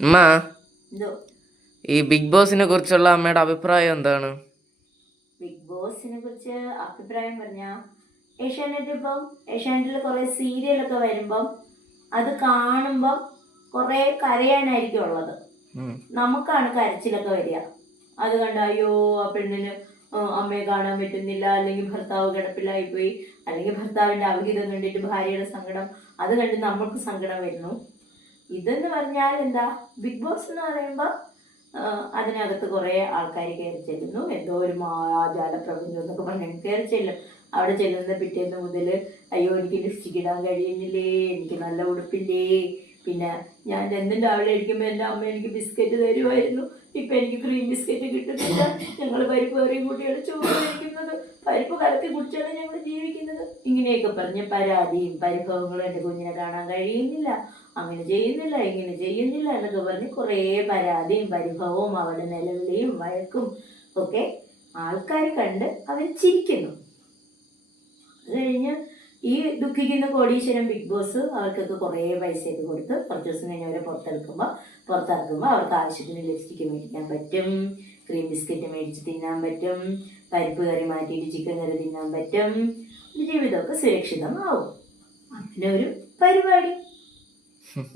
അമ്മ, ഈ ബിഗ് ബോസിനെ കുറിച്ചുള്ള അമ്മയുടെ അഭിപ്രായം എന്താണ്? ബിഗ് ബോസിനെ കുറിച്ച് അഭിപ്രായം പറഞ്ഞ ഏഷ്യാനെറ്റിൽ കുറെ സീരിയലൊക്കെ വരുമ്പം അത് കാണുമ്പം കുറെ കരയാനായിരിക്കും ഉള്ളത്. നമുക്കാണ് കരച്ചിലൊക്കെ വരിക. അത് കണ്ട അയ്യോ ആ പെണ്ണിന് അമ്മയെ കാണാൻ പറ്റുന്നില്ല, അല്ലെങ്കിൽ ഭർത്താവ് കിടപ്പിലായി പോയി, അല്ലെങ്കിൽ ഭർത്താവിന്റെ അവിഹിതം കണ്ടിട്ട് ഭാര്യയുടെ സങ്കടം, അത് കണ്ട് നമ്മൾക്ക് സങ്കടം വരുന്നു. ഇതെന്ന് പറഞ്ഞാൽ എന്താ, ബിഗ് ബോസ് എന്ന് പറയുമ്പോൾ അതിനകത്ത് കുറെ ആൾക്കാർ കയറി ചെല്ലുന്നു. എന്തോ ഒരു മായാജാല പ്രപഞ്ചം എന്നൊക്കെ പറഞ്ഞ് കയറി ചെല്ലും. അവിടെ ചെല്ലുന്ന പിറ്റേന്ന് മുതൽ അയ്യോ എനിക്ക് ലിപ്സ്റ്റിക് ഇടാൻ കഴിയുന്നില്ലേ, എനിക്ക് നല്ല ഉടുപ്പില്ലേ, പിന്നെ ഞാൻ എന്നും രാവിലെ കഴിക്കുമ്പോൾ എൻ്റെ അമ്മ എനിക്ക് ബിസ്ക്കറ്റ് തരുമായിരുന്നു, ഇപ്പം എനിക്ക് ക്രീം ബിസ്ക്കറ്റ് കിട്ടുന്നില്ല, ഞങ്ങൾ പരിപ്പ് കറിയും കൂട്ടിയാണ് ചോറ് കഴിക്കുന്നത്, പരിപ്പ് കലക്കി കുടിച്ചാണ് ഞങ്ങൾ ജീവിക്കുന്നത്. ഇങ്ങനെയൊക്കെ പറഞ്ഞ് പരാതിയും പരിഭവങ്ങളും എൻ്റെ കുഞ്ഞിനെ കാണാൻ കഴിയുന്നില്ല, അങ്ങനെ ചെയ്യുന്നില്ല, ഇങ്ങനെ ചെയ്യുന്നില്ല എന്നൊക്കെ പറഞ്ഞ് കുറേ പരാതിയും പരിഭവവും അവരുടെ നിലവിളിയും വഴക്കും ഒക്കെ ആൾക്കാർ കണ്ട് അവർ ചിരിക്കുന്നു. അത് കഴിഞ്ഞ് ഈ ദുഃഖിക്കുന്ന കോടീശ്വരൻ ബിഗ് ബോസ് അവർക്കൊക്കെ കുറേ പൈസയൊക്കെ കൊടുത്ത് കുറച്ച് ദിവസം കഴിഞ്ഞ് അവരെ പുറത്തിറക്കുമ്പോൾ അവർക്ക് ആവശ്യത്തിന് ലിപ്സ്റ്റിക്ക് മേടിക്കാൻ പറ്റും, ക്രീം ബിസ്ക്കറ്റ് മേടിച്ച് തിന്നാൻ പറ്റും, പരിപ്പ് കറി മാറ്റിയിട്ട് ചിക്കൻ കറി തിന്നാൻ പറ്റും, ജീവിതമൊക്കെ സുരക്ഷിതമാവും. അങ്ങനെ ഒരു പരിപാടി.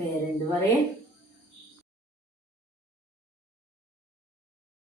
വേറെന്ത് പറയാൻ.